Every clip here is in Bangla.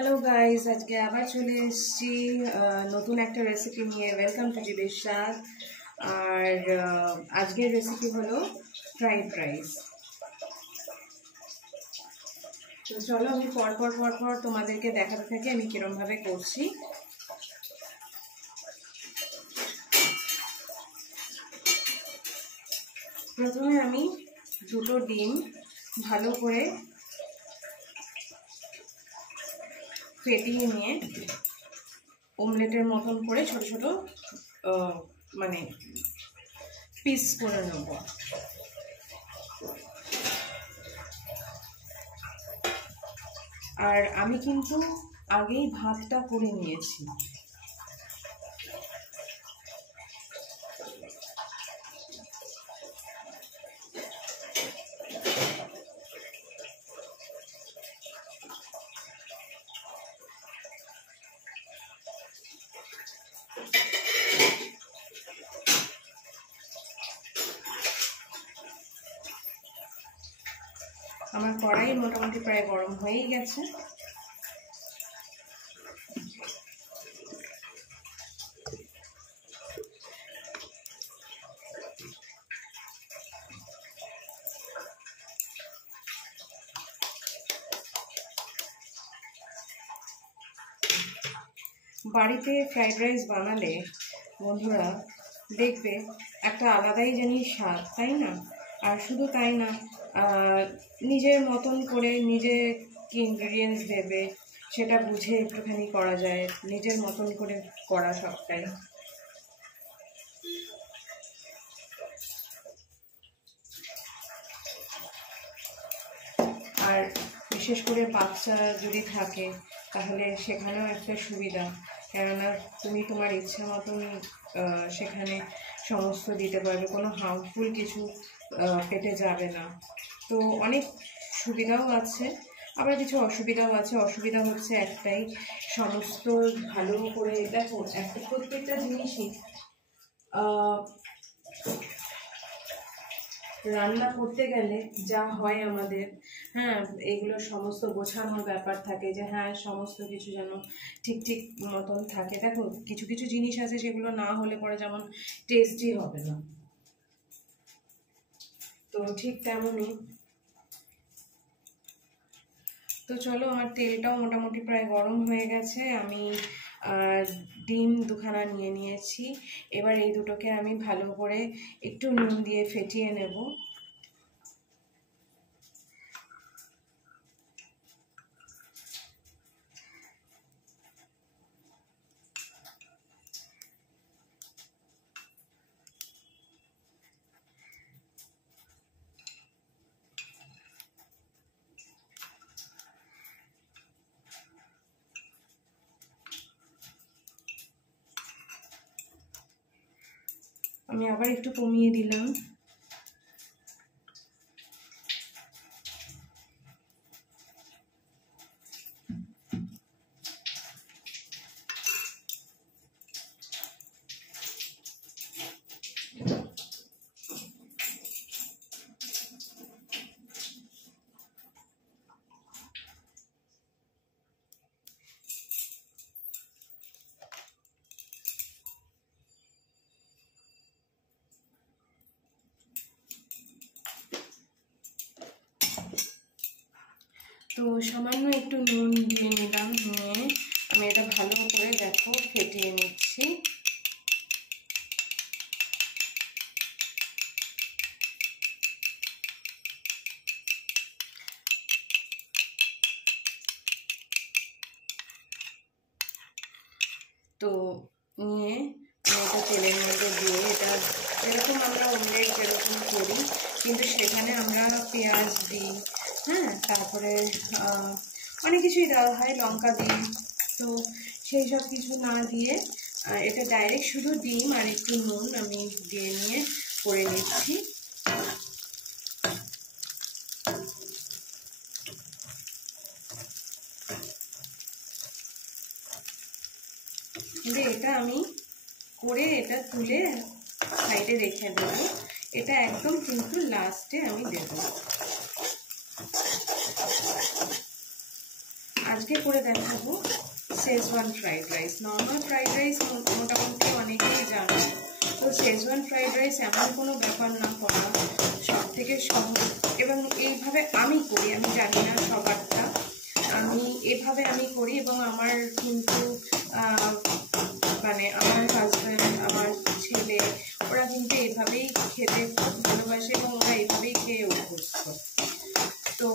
হ্যালো গাইস, আজকে আবার চলে এসেছি নতুন একটা রেসিপি নিয়ে। ওয়েলকাম টু জিবের স্বাদ। আর আজকের রেসিপি হলো ফ্রাইড রাইস। তো চলো আমি পরপর তোমাদেরকে দেখাতে থাকি আমি কিরমভাবে করছি। প্রথমে আমি দুটো ডিম ভালো করে ফেটিয়ে নিয়ে অমলেটের মতন করে ছোট ছোট মানে পিস করে নেব। আর আমি কিন্তু আগেই ভাতটা করে নিয়েছি। আমার কড়াই মোটামুটি প্রায় গরম হয়েই গেছে। বাড়িতে ফ্রাইড রাইস বানালে বন্ধুরা দেখবে একটা আলাদাই জিনিস স্বাদ, তাই না? আর শুধু তাই না, নিজের মতন করে নিজে কি ইনগ্রিডিয়েন্টস দেবে সেটা বুঝে একটুখানি করা যায়, নিজের মতন করে করা সবটাই। আর বিশেষ করে বাচ্চা যদি থাকে তাহলে সেখানেও একটা সুবিধা, কেননা তুমি তোমার ইচ্ছা মতন সেখানে সমস্ত দিতে পারবে, কোনো হার্মফুল কিছু পেটে যাবে না। তো অনেক সুবিধাও আছে, আবার কিছু অসুবিধাও আছে। অসুবিধা হচ্ছে একটাই, সমস্ত ভালো করে দেখো একটা প্রত্যেকটা জিনিসই রান্না করতে গেলে যা হয় আমাদের, হ্যাঁ, এগুলো সমস্ত গোছানোর ব্যাপার থাকে যে হ্যাঁ সমস্ত কিছু যেন ঠিক মতন থাকে। দেখো কিছু কিছু জিনিস আছে সেগুলো না হলে পরে যেমন টেস্টি হবে না, তো ঠিক তেমনই। তো চলো আমার তেলটাও মোটামুটি প্রায় গরম হয়ে গেছে। আমি ডিম দুখানা নিয়ে নিয়েছি। এবার এই দুটোকে আমি ভালো করে একটু নুন দিয়ে ফেটিয়ে নেব। আমি আবার একটু কমিয়ে দিলাম। তো সামান্য একটু নুন দিয়ে নিলাম, নিয়ে আমি এটা ভালো করে দেখো ফেটিয়ে নিচ্ছি। তো নিয়ে আমি এটা তেলের মধ্যে দিয়ে, এটা যেরকম আমরা অমলেট যেরকম করি কিন্তু সেখানে আমরা পেঁয়াজ দিই, হ্যাঁ, তারপরে অনেক কিছুই দেওয়া হয়, লঙ্কা দিই। তো সেই সব কিছু না দিয়ে এটা ডাইরেক্ট শুধু ডিম আর একটু নুন আমি দিয়ে নিয়ে করে নিচ্ছি। কিন্তু এটা আমি করে এটা তুলে সাইডে রেখে দেবো। এটা একদম কিন্তু লাস্টে আমি দেব। আর আজকে করে দেখাবো schezwan fried rice. Normal fried rice মোটামুটি অনেকেই জানো, তো শেজওয়ান ফ্রাইড রাইস এমন কোনো ব্যাপার না করা, সব থেকে সহজ। এবং এইভাবে আমি করি, আমি জানি না সবারটা, এভাবে আমি করি। এবং আমার কিন্তু মানে আমার হাজব্যান্ড, আমার ছেলে, ওরা কিন্তু এভাবেই খেতে ভালোবাসে এবং ওরা এভাবেই খেয়ে অভ্যস্ত। তো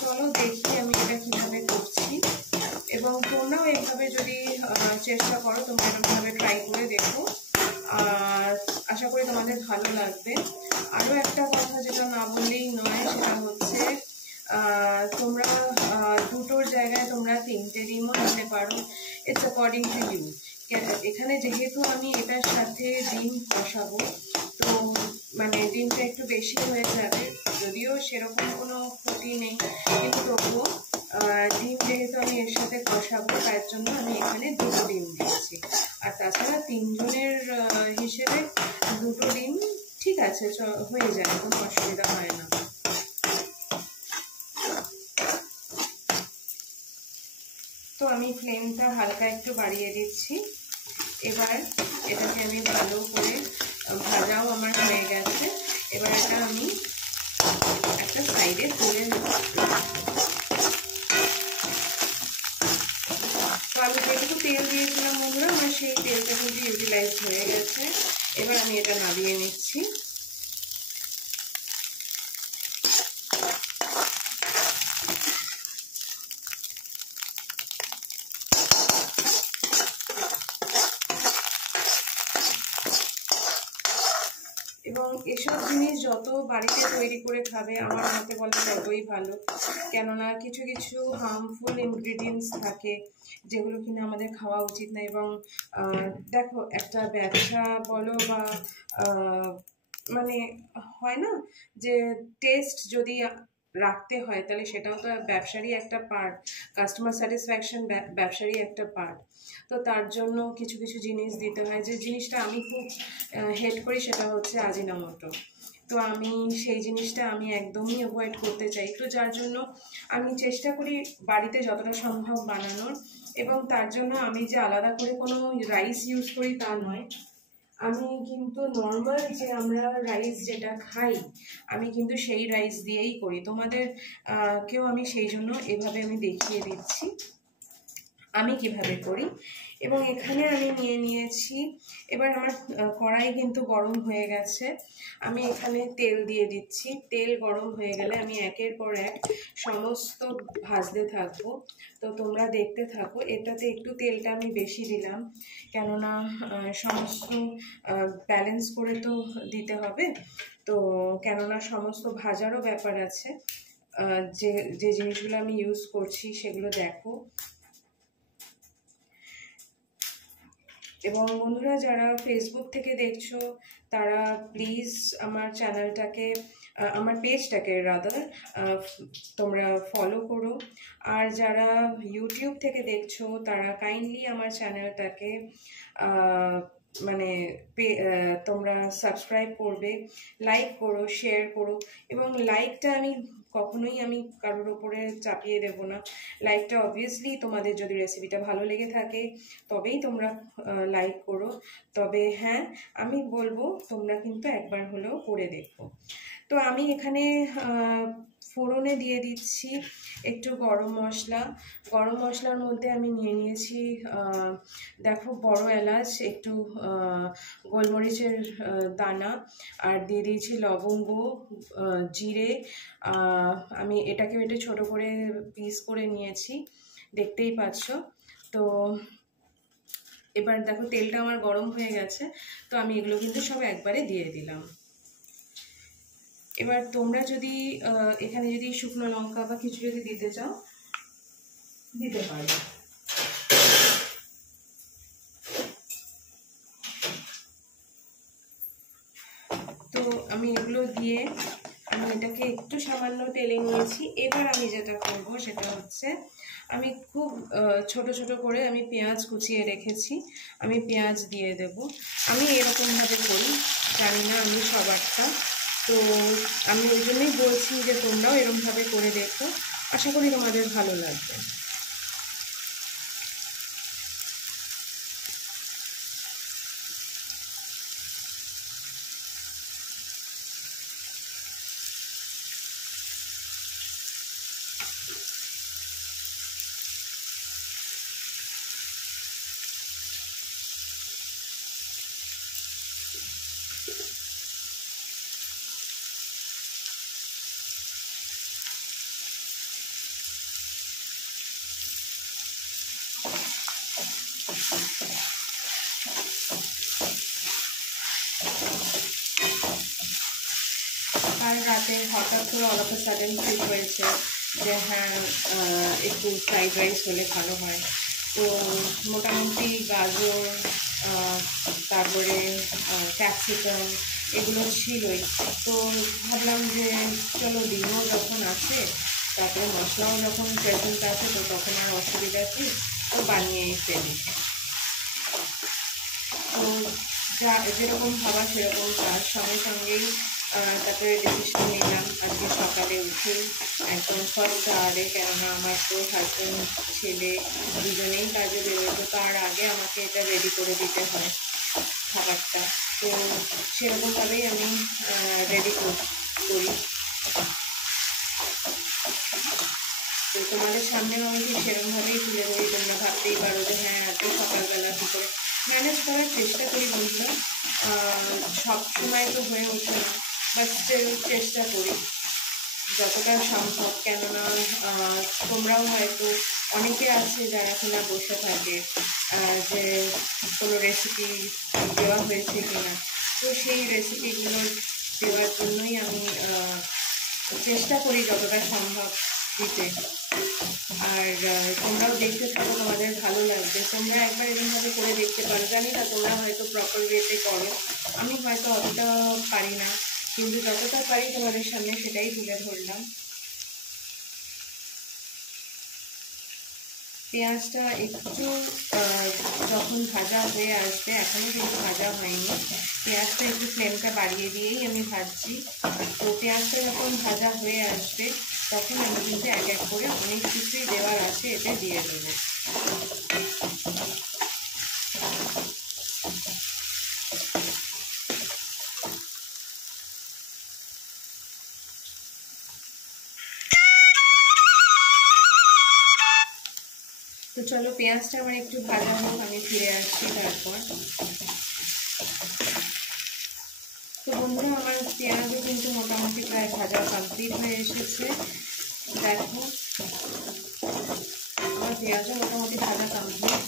চলো দেখি আমি এটা কীভাবে করছি। এবং তোমরাও এইভাবে যদি চেষ্টা করো, তোমরা এরকমভাবে ট্রাই করে দেখো, আর আশা করি তোমাদের ভালো লাগবে। আরও একটা কথা যেটা না বললেই নয়, সেটা হচ্ছে তোমরা দুটোর জায়গায় তোমরা 3টে ডিমও নিতে পারো, ইটস অ্যাকর্ডিং টু ইউ। এখানে যেহেতু আমি এটার সাথে ডিম কষাবো, তো মানে ডিমটা একটু বেশি হয়ে যাবে, যদিও সেরকম কোনো ক্ষতি নেই, কিন্তু তবুও ডিম যেহেতু আমি এর সাথে কষাবো, তার জন্য আমি এখানে 2টো ডিম দিয়েছি। আর তাছাড়া 3 জনের হিসেবে 2টো ডিম ঠিক আছে, হয়ে যায়, কোনো অসুবিধা হয় না। তো আমি ফ্লেমটা হালকা একটু বাড়িয়ে দিচ্ছি। এবার এটাকে আমি ভালো করে ভাজাও আমার হয়ে গেছে। এবার এটা আমি একটা সাইডে তুলে নেব। তো আমি যেটুকু তেল দিয়েছিলাম বন্ধুরা, আমার সেই তেলটা কিন্তু ইউটিলাইজ হয়ে গেছে। এবার আমি এটা নামিয়ে নিচ্ছি। এবং এসব জিনিস যত বাড়িতে তৈরি করে খাবে আমার মতে বলে ততই ভালো, কেননা কিছু কিছু হার্মফুল ইনগ্রিডিয়েন্টস থাকে যেগুলো কিনা আমাদের খাওয়া উচিত না। এবং দেখো, একটা ব্যবসা বলো বা মানে হয় না যে টেস্ট যদি রাখতে হয়, তাহলে সেটাও তো ব্যবসারই একটা পার্ট, কাস্টমার স্যাটিসফ্যাকশন ব্যবসারই একটা পার্ট। তো তার জন্য কিছু কিছু জিনিস দিতে হয়। যে জিনিসটা আমি খুব হেট করি সেটা হচ্ছে আজিনামোটো। তো আমি সেই জিনিসটা আমি একদমই অ্যাভয়েড করতে চাই। তো যার জন্য আমি চেষ্টা করি বাড়িতে যতটা সম্ভব বানানোর। এবং তার জন্য আমি যে আলাদা করে কোনো রাইস ইউজ করি তা নয়, আমি কিন্তু নর্মাল যে আমরা রাইস যেটা খাই, আমি কিন্তু সেই রাইস দিয়েই করি। তোমাদের কেউ আমি সেই জন্য এভাবে আমি দেখিয়ে দিচ্ছি আমি কিভাবে করি। এবং এখানে আমি নিয়ে নিয়েছি, এবার আমার কড়াই কিন্তু গরম হয়ে গেছে, আমি এখানে তেল দিয়ে দিচ্ছি। তেল গরম হয়ে গেলে আমি একের পর এক সমস্ত ভাজতে থাকবো। তো তোমরা দেখতে থাকো। এটাতে একটু তেলটা আমি বেশি দিলাম, কেননা সমস্ত ব্যালেন্স করে তো দিতে হবে। তো কেননা সমস্ত ভাজারও ব্যাপার আছে, যে যে জিনিসগুলো আমি ইউজ করছি সেগুলো দেখো। এবং বন্ধুরা যারা ফেসবুক থেকে দেখছো, তারা প্লিজ আমার চ্যানেলটাকে, আমার পেজটাকে রাদার তোমরা ফলো করো। আর যারা ইউটিউব থেকে দেখছো, তারা কাইন্ডলি আমার চ্যানেলটাকে মানে তোমরা সাবস্ক্রাইব করবে, লাইক করো, শেয়ার করো। এবং লাইকটা আমি কখনোই কারোর ওপরে চাপিয়ে দেব না। লাইকটা অবভিয়াসলি তোমাদের যদি রেসিপিটা ভালো লেগে থাকে তবেই তোমরা লাইক করো। তবে হ্যাঁ, আমি বলবো তোমরা কিন্তু একবার হলেও করে দেখো। তো আমি এখানে ফোড়নে দিয়ে দিচ্ছি একটু গরম মশলা। গরম মশলার মধ্যে আমি নিয়ে নিয়েছি দেখো বড় এলাচ, একটু গোলমরিচের দানা, আর দিয়ে দিয়েছি লবঙ্গ, জিরে। আমি এটাকে একটু ছোটো করে পিস করে নিয়েছি, দেখতেই পাচ্ছ। তো এবার দেখো তেলটা আমার গরম হয়ে গেছে, তো আমি এগুলো কিন্তু সব একবারে দিয়ে দিলাম। এবার তোমরা যদি এখানে যদি শুকনো লঙ্কা বা কিছু যদি দিতে চাও দিতে পারো। তো আমি এগুলো দিয়ে আমি এটাকে একটু সামান্য তেলে নিয়েছি। এবার আমি যেটা করব সেটা হচ্ছে, আমি খুব ছোট ছোট করে আমি পেঁয়াজ কুচিয়ে রেখেছি, আমি পেঁয়াজ দিয়ে দেব। আমি এরকমভাবে করি, জানি না আমি সবারটা, তো আমি ওই জন্যই বলছি যে তোমরাও এরকমভাবে করে দেখো, আশা করি তোমাদের ভালো লাগবে। হঠাৎ করে all of a sudden feel হয়েছে যে হ্যাঁ একটু ফ্রাইড রাইস হলে ভালো হয়। তো মোটামুটি গাজর, তারপরে ক্যাপসিকাম এগুলো ছিলই। তো ভাবলাম যে চলো ডিমও যখন আছে, তারপরে মশলাও যখন প্রেজেন্ট আছে, তো তখন আর অসুবিধা কি, তো বানিয়েই ফেলি। তো যা যেরকম ভাবা সেরকম, তার সঙ্গে সঙ্গেই তারপরে ডিসিশন নিলাম আজকে সকালে উঠেই একদম ফার্স্ট আওয়ারে, কেননা আমার তো হাজব্যান্ড ছেলে দুজনেই কাজে বেরোতো, তার আগে আমাকে এটা রেডি করে দিতে হয় খাবারটা। তো সেরকমভাবেই আমি রেডি করি। তো তোমাদের সামনেও আমি ঠিক সেরকমভাবেই তুলে ধরি, তোমরা ভাবতেই পারো যে হ্যাঁ এত সকালবেলা কী করে ম্যানেজ করার চেষ্টা করি বন্ধুরা। সব সময় তো হয়ে ওঠে না, বাট স্টিল চেষ্টা করি যতটা সম্ভব। কেননা তোমরাও হয়তো অনেকে আছে যারা কিনা বসে থাকে যে কোনো রেসিপি দেওয়া হয়েছে কিনা, তো সেই রেসিপিগুলো দেওয়ার জন্যই আমি চেষ্টা করি যতটা সম্ভব দিতে। আর তোমরাও দেখতে থাকো, তোমাদের ভালো লাগবে। তোমরা একবার এরকমভাবে করে দেখতে পারো। জানি না তোমরা হয়তো প্রপার ওয়েতে করো, আমি হয়তো অতটা পারি না, কিন্তু যতটা পারি তোমাদের সামনে সেটাই তুলে ধরলাম। পেঁয়াজটা একটু যখন ভাজা হয়ে আসবে, এখনও কিন্তু ভাজা হয়নি, পেঁয়াজটা একটু ফ্লেমটা বাড়িয়ে দিয়েই আমি ভাজছি। তো পেঁয়াজটা যখন ভাজা হয়ে আসবে তখন আমি কিন্তু এক এক করে অনেক কিছুই দেওয়ার আছে এতে দিয়ে দেবো। তো চলো পেঁয়াজটা আমার একটু ভাজা হোক, আমি ফিরে আসছি তারপর। তো বন্ধুরা আমার পেঁয়াজও কিন্তু মোটামুটি প্রায় ভাজা কমপ্লিট হয়ে এসেছে। দেখো আমার পেঁয়াজও মোটামুটি ভাজা কমপ্লিট।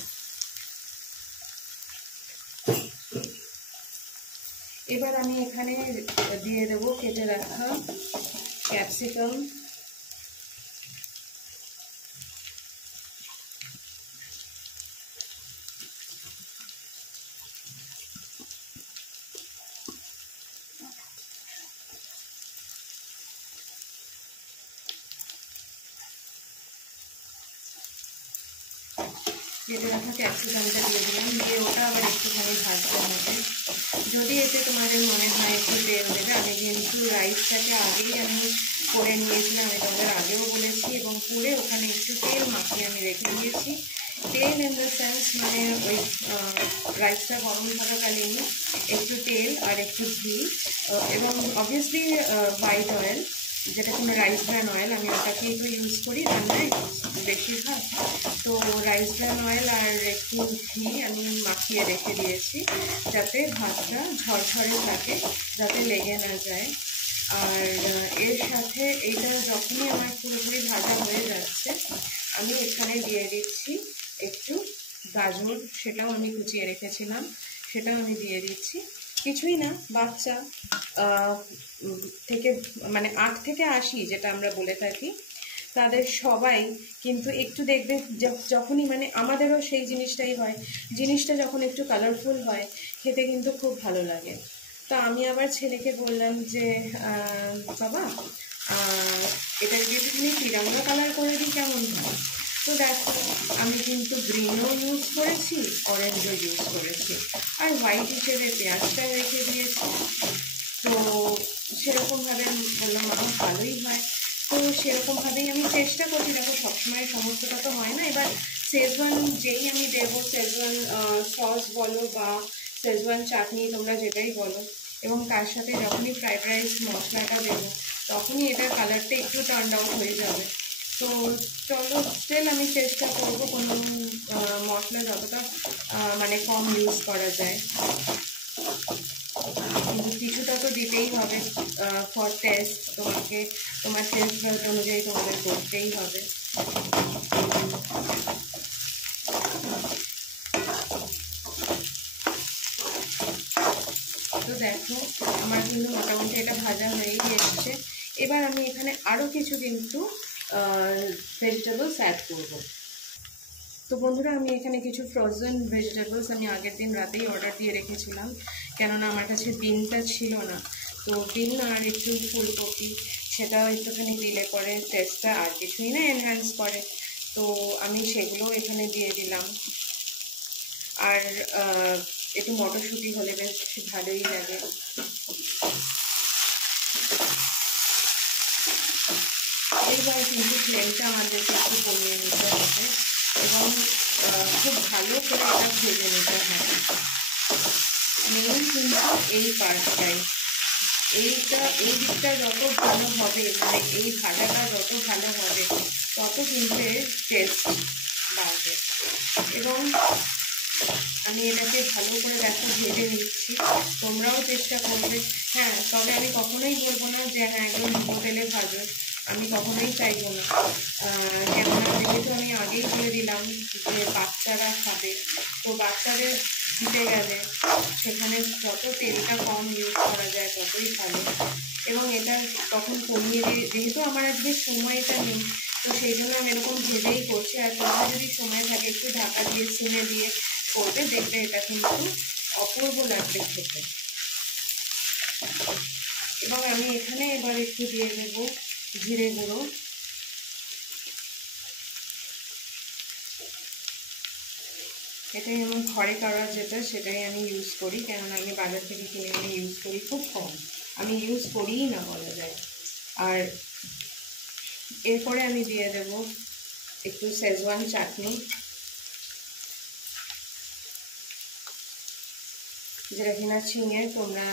এবার আমি এখানে দিয়ে দেবো কেটে রাখা ক্যাপসিকাম, কেটে রাখা ক্যাপসিকামটা দিয়ে দিলাম, দিয়ে ওটা আবার একটুখানি ভাজতে হবে। যদি এতে তোমাদের মনে হয় একটু তেল দেবে, আমি কিন্তু রাইসটাকে আগেই আমি করে নিয়েছিলাম, আমি তোমাদের আগেও বলেছি, এবং পুরে ওখানে একটু তেল মাখিয়ে আমি রেখে দিয়েছি। তেল ইন দ্য সেন্স মানে ওই রাইসটা গরম থাকাকালীনই একটু তেল আর একটু ঘি, এবং অবভিয়াসলি হোয়াইট অয়েল, যেটা কোনো রাইস ব্র্যান অয়েল, আমি ওটাকেই তো ইউজ করি রান্নায় বেশিরভাগ। তো রাইস ব্র্যান অয়েল আর একটু ঘি আমি মাখিয়ে রেখে দিয়েছি, যাতে ভাতটা ঝরঝরে থাকে, যাতে লেগে না যায়। আর এর সাথে এইটা যখনই আমার পুরোপুরি ভাজা হয়ে যাচ্ছে, আমি এখানে দিয়ে দিচ্ছি একটু গাজর, সেটাও আমি কুচিয়ে রেখেছিলাম, সেটাও আমি দিয়ে দিচ্ছি। কিছুই না, বাচ্চা থেকে মানে 8 থেকে 80 যেটা আমরা বলে থাকি, তাদের সবাই কিন্তু একটু দেখবে যখনই মানে আমাদেরও সেই জিনিসটাই হয়, জিনিসটা যখন একটু কালারফুল হয় খেতে কিন্তু খুব ভালো লাগে। তো আমি আবার ছেলেকে বললাম যে বাবা এটা যদি একটুখানি তিরঙ্গা কালার করে দিই কেমন হয়। তো দেখো আমি কিন্তু গ্রিনও ইউজ করেছি, অরেঞ্জও ইউজ করেছি, আর হোয়াইট হিসেবে পেঁয়াজটা রেখে দিয়েছি। তো সেরকমভাবে বললাম আমার ভালোই হয়। তো সেরকমভাবেই আমি চেষ্টা করছি। দেখো সবসময় সমস্তটা তো হয় না। এবার শেজওয়ান যেই আমি দেবো, শেজওয়ান সস বলো বা শেজওয়ান চাটনি তোমরা যেটাই বলো, এবং তার সাথে যখনই ফ্রাইড রাইস মশলাটা দেবো তখনই এটার কালারটা একটু টার্ন আউট হয়ে যাবে। তো চলো স্টিল আমি চেষ্টা করবো কোনো মশলা যতটা মানে কম ইউজ করা যায়, কিন্তু কিছুটা তো দিতেই হবে ফর টেস্ট। তোমাকে তোমার টেস্ট অনুযায়ী তোমাদের করতেই হবে। তো দেখো আমার কিন্তু মোটামুটি এটা ভাজা হয়েই এসছে। এবার এবার আমি এখানে আরও কিছু কিন্তু ভেজিটেবলস অ্যাড করব। তো বন্ধুরা, আমি এখানে কিছু ফ্রোজেন ভেজিটেবলস আমি আগের দিন রাতেই অর্ডার দিয়ে রেখেছিলাম, কেননা আমার কাছে বিনটা ছিল না। তো বিন আর একটু ফুলকপি সেটাও একটুখানি দিলে পরে টেস্টটা আর কিছুই না এনহ্যান্স করে। তো আমি সেগুলো এখানে দিয়ে দিলাম। আর একটু মটরশুঁটি হলে বেশ ভালোই লাগে। এইবার কিন্তু ফ্লেমটা আমাদেরকে একটু কমিয়ে নিতে হবে এবং খুব ভালো করে এটা ভেজে নিতে হবে। মেন কিন্তু এই পার্টটাই, এই দিকটা যত ভালো হবে, মানে এই ভাজাটা যত ভালো হবে তত কিন্তু এর টেস্ট বাড়বে। এবং আমি এটাকে ভালো করে দেখো ভেজে নিচ্ছি, তোমরাও চেষ্টা করবে। হ্যাঁ, তবে আমি কখনোই বলবো না যে হ্যাঁ একদম ডুবো তেলে ভাজো, আমি কখনোই চাইবো না। কেননা যেহেতু আমি আগেই বলে দিলাম যে বাচ্চারা খাবে, তো বাচ্চাদের দিতে গেলে সেখানে যত তেলটা কম ইউজ করা যায় ততই ভালো। এবং এটা তখন কমিয়ে দিয়ে, যেহেতু আমার আজকে সময়টা নেই, তো সেই জন্য আমি এরকম ভেবেই করছি। আর তোমার যদি সময় থাকে একটু ঢাকা দিয়ে সিমে দিয়ে করবে, দেখবে এটা কিন্তু অপূর্ব লাগবে খেতে। এবং আমি এখানে এবার একটু দিয়ে দেব জিরে গুঁড়ো। এটাই আমি ঘরে করা যেটা সেটাই আমি ইউজ করি, কেননা আমি বাজার থেকে কিনে এনে ইউজ করি খুব কম, আমি ইউজ করিই না বলা যায়। আর এরপরে আমি দিয়ে দেব একটু শেজওয়ান চাটনি, যেটা কিনা ঝিঙে, তোমরা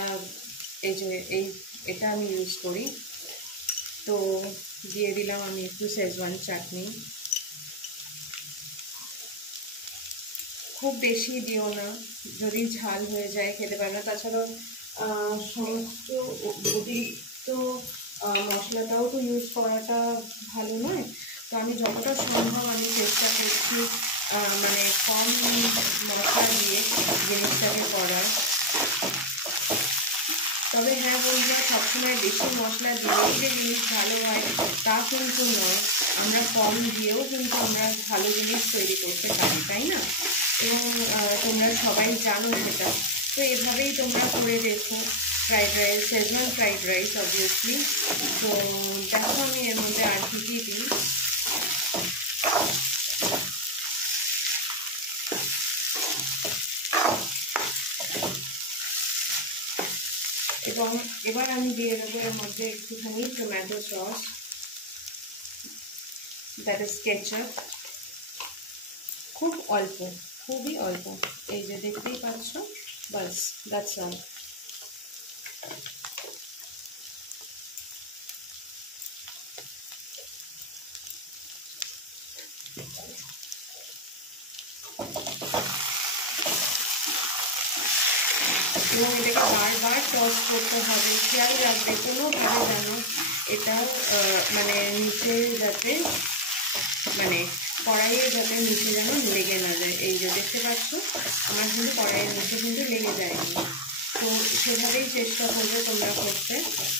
এই যে এটা আমি ইউজ করি। তো দিয়ে দিলাম আমি একটু শেজওয়ান চাটনি। খুব বেশি দিও না, যদি ঝাল হয়ে যায় খেতে পারে না। তাছাড়াও সমস্ত অতিরিক্ত মশলাটাও তো ইউজ করাটা ভালো নয়। তো আমি যতটা সম্ভব আমি চেষ্টা করছি মানে কম মশলা দিয়ে জিনিসটাকে করার। তবে হ্যাঁ বন্ধুরা, সবসময় বেশি মশলা দিলেই যে জিনিস ভালো হয় তা কিন্তু নয়, আমরা কম দিয়েও কিন্তু আমরা ভালো জিনিস তৈরি করতে পারি, তাই না? এবং তোমরা সবাই জানো সেটা। তো এভাবেই তোমরা করে দেখো fried rice, schezwan fried rice obviously. তো দেখো আমি এর মধ্যে আর কি কী দিই। এবং এবার আমি দিয়ে দেবো এর মধ্যে একটুখানি tomato sauce, that is ketchup. খুব অল্প, খুবই অল্প, এই যে দেখতেই পাচ্ছ, বাস দ্যাটস অল। এবং এটাকে বারবার টস করতে হবে, খেয়াল রাখবে কোনোভাবে যেন এটা মানে নিচে যাতে, মানে কড়াইয়ে যাতে নিচে যেন লেগে না যায়। এই যে দেখতে পাচ্ছ আমার কিন্তু কড়াইয়ের নিচে কিন্তু লেগে যায়নি। তো সেভাবেই চেষ্টা করবে তোমরা করতে।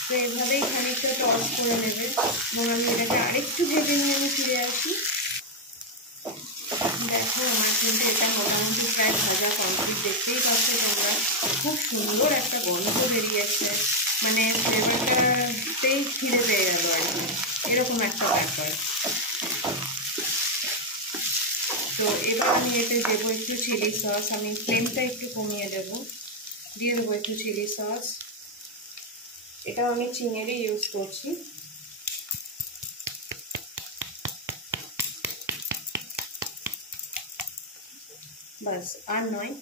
তো এভাবেই খানিকটা টস করে নেবে। এবং আমি এটাকে আরেকটু ভেজে নিয়ে আমি ফিরে আসি। দেখো আমার কিন্তু এটা মোটামুটি প্রায় ভাজা কমপ্লিট, দেখতেই পাচ্ছ তোমরা, খুব সুন্দর একটা গন্ধ বেরিয়েছে, মানে ফ্লেভারটাতেই খিদে পেয়ে গেল আর কি, এরকম একটা ব্যাপার। তো এবার আমি এতে দেবো একটু চিলি সস, আমি ফ্লেমটা একটু কমিয়ে দেবো, দিয়ে দেবো একটু চিলি সস। এটাও আমি চিংড়ি ইউজ করছি। বাস, আর নয়।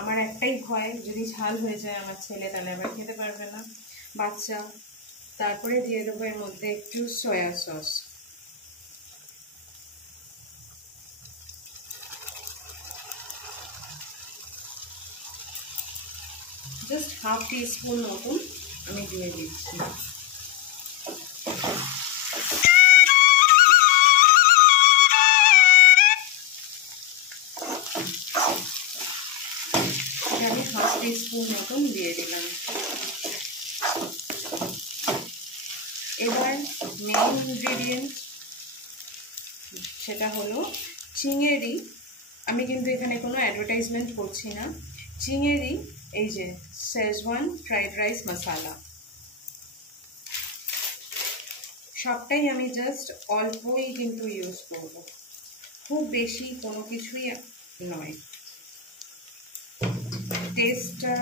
আমার একটাই ভয়, যদি ঝাল হয়ে যায় আমার ছেলে তাহলে আবার খেতে পারবে না, বাচ্চা। তারপরে দিয়ে দেবো এর মধ্যে একটু soya sauce, just half teaspoon মতন আমি দিয়ে দিচ্ছি। আমি হাফ টিস্পুন মতন দিয়ে দিলাম। এবার মেইন ইনগ্রেডিয়েন্ট সেটা হলো চিংড়ি। আমি কিন্তু এখানে কোনো অ্যাডভার্টাইজমেন্ট করছি না। চিংড়ি, এই যে শেজওয়ান ফ্রাইড রাইস মশালা, সবটাই আমি জাস্ট অল্পই কিন্তু ইউজ করব, খুব বেশি কোনো কিছুই নয়। টেস্টটা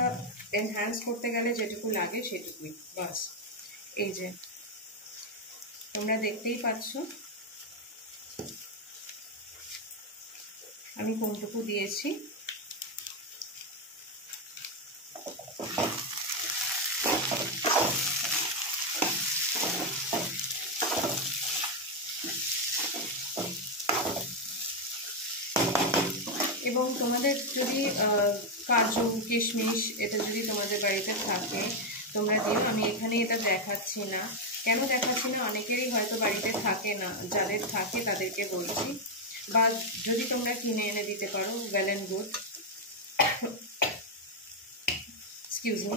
এনহ্যান্স করতে গেলে যেটুকু লাগে সেটুকুই বাস। এই যে তোমরা দেখতেই পাচ্ছ আমি কোনটুকু দিয়েছি। এবং তোমাদের যদি কাজু কিশমিশ এটা যদি তোমাদের বাড়িতে থাকে তোমরা দিও। আমি এখানে এটা দেখাচ্ছি না। কেন দেখাচ্ছি না, অনেকেরই হয়তো বাড়িতে থাকে না, যাদের থাকে তাদেরকে বলছি, বা যদি তোমরা কিনে এনে দিতে পারো well and good. Excuse me.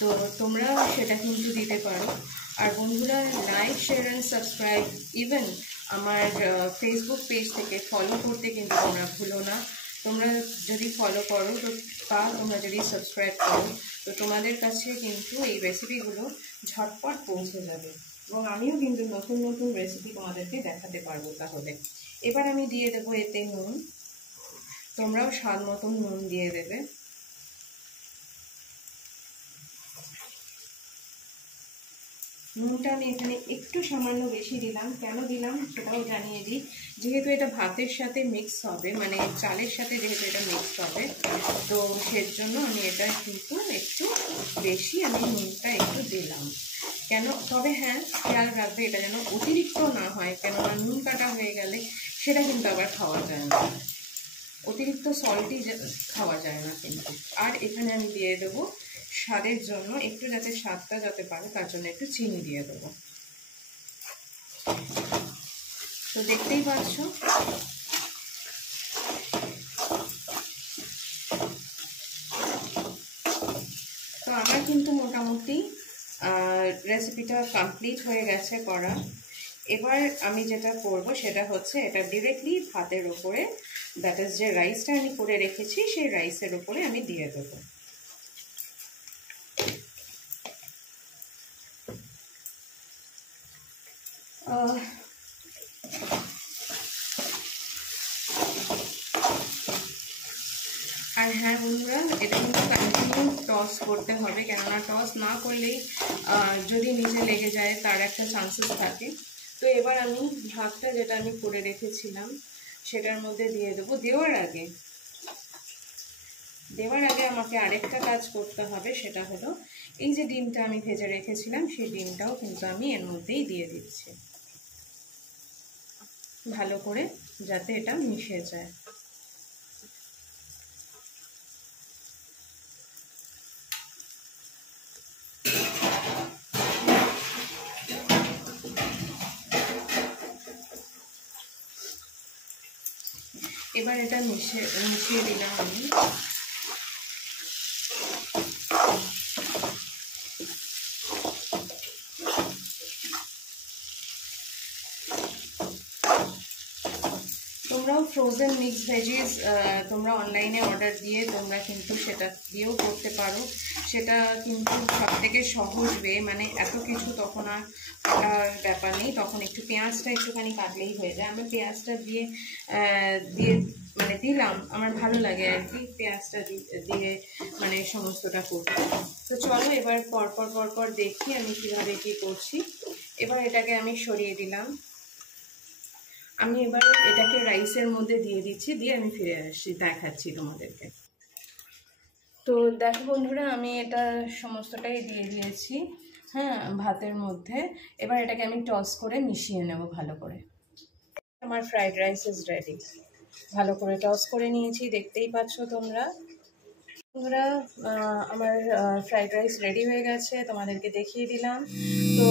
তো তোমরা সেটা কিন্তু দিতে পারো। আর বন্ধুরা, like share and subscribe, even আমার ফেসবুক পেজ থেকে ফলো করতে কিন্তু তোমরা ভুলো না। তোমরা যদি ফলো করো তো, বা তোমরা যদি সাবস্ক্রাইব করো তো তোমাদের কাছে কিন্তু এই রেসিপিগুলো ঝটপট পৌঁছে যাবে, এবং আমিও কিন্তু নতুন নতুন রেসিপি তোমাদেরকে দেখাতে পারবো। তাহলে এবার আমি দিয়ে দেবো এতে নুন। তোমরাও স্বাদ মতন নুন দিয়ে দেবে। নুনটা আমি এখানে একটু সামান্য বেশি দিলাম। কেন দিলাম সেটাও জানিয়ে দিই। যেহেতু এটা ভাতের সাথে মিক্স হবে, মানে চালের সাথে যেহেতু এটা মিক্স হবে, তো সেজন্য আমি এটা কিন্তু একটু বেশি আমি নুনটা একটু দিলাম। কেন, তবে হ্যাঁ খেয়াল রাখবে এটা যেন অতিরিক্ত না হয়, কেননা নুন কাটা হয়ে গেলে সেটা কিন্তু আবার খাওয়া যায় না, অতিরিক্ত সল্টি খাওয়া যায় না কিন্তু। আর এখানে আমি দিয়ে দেবো স্বাদের জন্য একটু, যাতে স্বাদটা যাতে পারে তার জন্য একটু চিনি দিয়ে দেবো। তো দেখতেই পাচ্ছ তো আমার কিন্তু মোটামুটি রেসিপিটা কমপ্লিট হয়ে গেছে করা। এবার আমি যেটা করব সেটা হচ্ছে এটা ডিরেক্টলি ভাতের উপরে, দ্যাট ইজ যে রাইসটা আমি করে রেখেছি সেই রাইসের উপরে আমি দিয়ে দেবো। আর হ্যাঁ বন্ধুরা, এটা কিন্তু কন্টিনিউ টস করতে হবে, কেননা টস না করলেই যদি নিচে লেগে যায় তার একটা চান্সেস থাকে। তো এবার আমি ভাতটা যেটা আমি করে রেখেছিলাম সেটার মধ্যে দিয়ে দেবো। দেওয়ার আগে আমাকে আরেকটা কাজ করতে হবে, সেটা হলো এই যে ডিমটা আমি ভেজে রেখেছিলাম সেই ডিমটাও কিন্তু আমি এর মধ্যেই দিয়ে দিচ্ছি, ভালো করে যাতে এটা মিশে যায়। এবার এটা মিশিয়ে দিলাম আমি। তোমরাও ফ্রোজেন মিক্স ভেজিস তোমরা অনলাইনে অর্ডার দিয়ে তোমরা কিন্তু সেটা দিয়েও করতে পারো। সেটা কিন্তু সবথেকে সহজ ওয়ে, মানে এত কিছু তখন আর কাটার ব্যাপার নেই, তখন একটু পেঁয়াজটা একটুখানি কাটলেই হয়ে যায়। আমি পেঁয়াজটা দিয়ে মানে দিলাম, আমার ভালো লাগে আর কি পেঁয়াজটা দিয়ে মানে সমস্তটা করতে। তো চলো এবার পরপর দেখি আমি কিভাবে কি করছি। এবার এটাকে আমি সরিয়ে দিলাম। আমি এবার এটাকে রাইসের মধ্যে দিয়ে দিচ্ছি, দিয়ে আমি ফিরে আসছি, দেখাচ্ছি তোমাদেরকে। তো দেখো বন্ধুরা, আমি এটা সমস্তটাই দিয়ে দিয়েছি হ্যাঁ ভাতের মধ্যে। এবার এটাকে আমি টস করে মিশিয়ে নেব ভালো করে। আমার ফ্রাইড রাইস ইজ রেডি। ভালো করে টস করে নিয়েছি, দেখতেই পাচ্ছ তোমরা। বন্ধুরা, আমার ফ্রাইড রাইস রেডি হয়ে গেছে, তোমাদেরকে দেখিয়ে দিলাম। তো